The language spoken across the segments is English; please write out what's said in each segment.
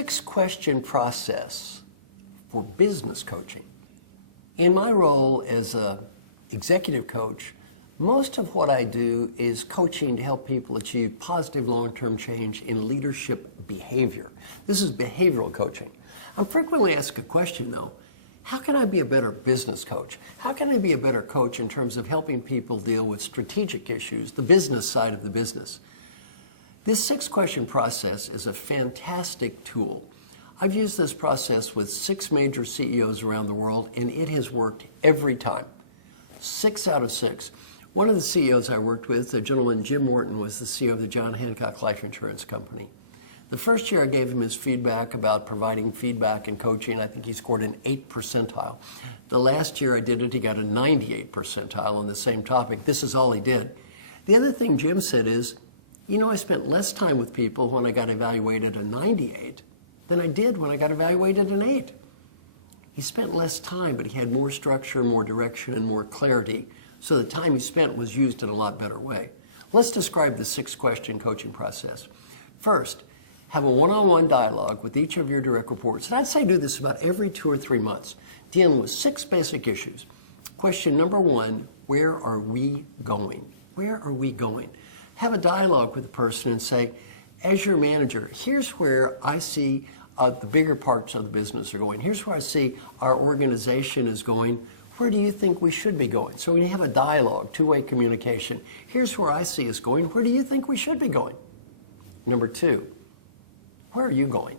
6-question process for business coaching. In my role as an executive coach, most of what I do is coaching to help people achieve positive long-term change in leadership behavior. This is behavioral coaching. I'm frequently asked a question though, how can I be a better business coach? How can I be a better coach in terms of helping people deal with strategic issues, the business side of the business? This 6-question process is a fantastic tool. I've used this process with 6 major CEOs around the world, and it has worked every time. 6 out of 6. One of the CEOs I worked with, the gentleman Jim Morton, was the CEO of the John Hancock Life Insurance Company. The first year I gave him his feedback about providing feedback and coaching, I think he scored an 8 percentile. The last year I did it, he got a 98 percentile on the same topic. This is all he did. The other thing Jim said is, you know, I spent less time with people when I got evaluated a 98 than I did when I got evaluated an 8. He spent less time, but he had more structure, more direction, and more clarity. So the time he spent was used in a lot better way. Let's describe the 6-question coaching process. First, have a one-on-one dialogue with each of your direct reports. And I'd say do this about every 2 or 3 months, dealing with 6 basic issues. Question number 1, where are we going? Where are we going? Have a dialogue with the person and say, as your manager, here's where I see the bigger parts of the business are going. Here's where I see our organization is going. Where do you think we should be going? So when you have a dialogue, 2-way communication, here's where I see us going. Where do you think we should be going? Number 2, where are you going?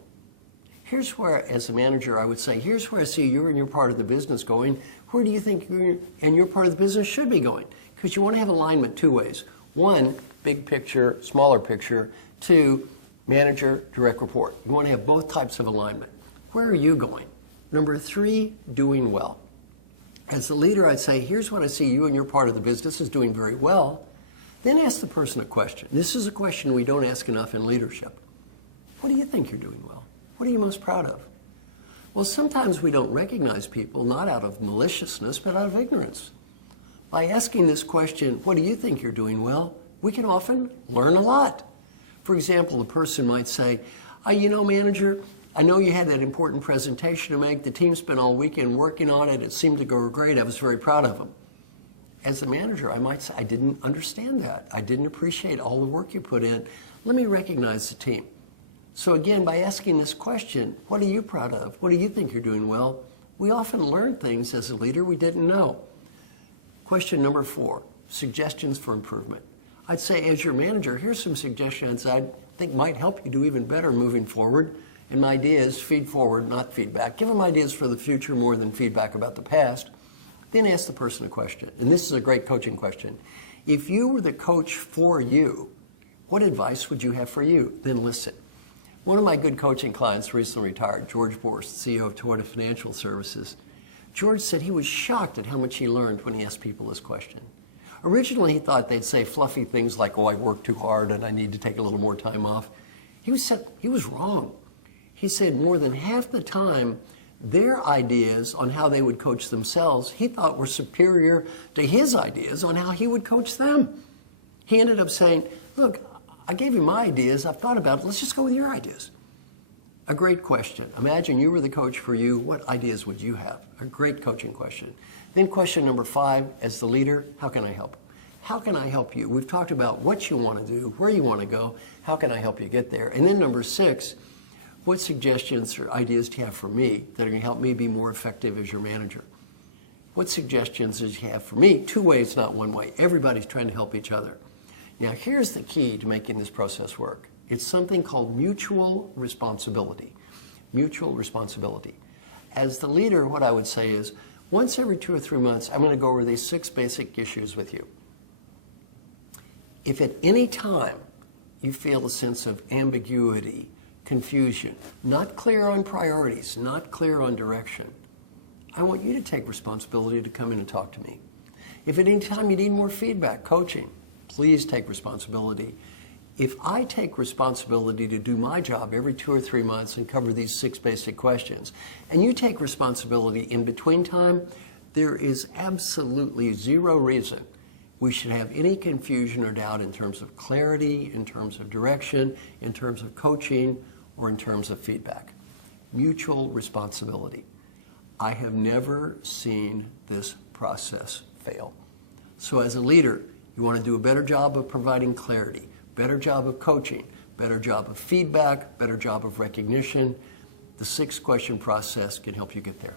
Here's where, as a manager, I would say, here's where I see you and your part of the business going. Where do you think you and your part of the business should be going? Because you want to have alignment 2 ways. 1, big picture, smaller picture. 2, manager, direct report. You want to have both types of alignment. Where are you going? Number 3, doing well. As the leader, I'd say, here's what I see you and your part of the business is doing very well. Then ask the person a question. This is a question we don't ask enough in leadership. What do you think you're doing well? What are you most proud of? Well, sometimes we don't recognize people, not out of maliciousness, but out of ignorance. By asking this question, what do you think you're doing well, we can often learn a lot. For example, the person might say, you know, manager, I know you had that important presentation to make. The team spent all weekend working on it. It seemed to go great. I was very proud of them. As a manager, I might say, I didn't understand that. I didn't appreciate all the work you put in. Let me recognize the team. So again, by asking this question, what are you proud of? What do you think you're doing well? We often learn things as a leader we didn't know. Question number 4, suggestions for improvement. I'd say, as your manager, here's some suggestions I think might help you do even better moving forward. And my idea is feed forward, not feedback. Give them ideas for the future more than feedback about the past. Then ask the person a question. And this is a great coaching question. If you were the coach for you, what advice would you have for you? Then listen. One of my good coaching clients recently retired, George Borst, CEO of Toyota Financial Services. George said he was shocked at how much he learned when he asked people this question. Originally, he thought they'd say fluffy things like, oh, I worked too hard and I need to take a little more time off. He was wrong. He said more than half the time, their ideas on how they would coach themselves, he thought were superior to his ideas on how he would coach them. He ended up saying, look, I gave you my ideas, I've thought about it, let's just go with your ideas. A great question. Imagine you were the coach for you, what ideas would you have? A great coaching question. Then question number 5, as the leader, how can I help? How can I help you? We've talked about what you want to do, where you want to go, how can I help you get there? And then number 6, what suggestions or ideas do you have for me that are going to help me be more effective as your manager? What suggestions do you have for me? 2 ways, not 1 way. Everybody's trying to help each other. Now, here's the key to making this process work. It's something called mutual responsibility. Mutual responsibility. As the leader, what I would say is, once every 2 or 3 months, I'm going to go over these 6 basic issues with you. If at any time you feel a sense of ambiguity, confusion, not clear on priorities, not clear on direction, I want you to take responsibility to come in and talk to me. If at any time you need more feedback, coaching, please take responsibility. If I take responsibility to do my job every 2 or 3 months and cover these 6 basic questions, and you take responsibility in between time, there is absolutely 0 reason we should have any confusion or doubt in terms of clarity, in terms of direction, in terms of coaching, or in terms of feedback. Mutual responsibility. I have never seen this process fail. So as a leader, you want to do a better job of providing clarity, better job of coaching, better job of feedback, better job of recognition. The 6-question process can help you get there.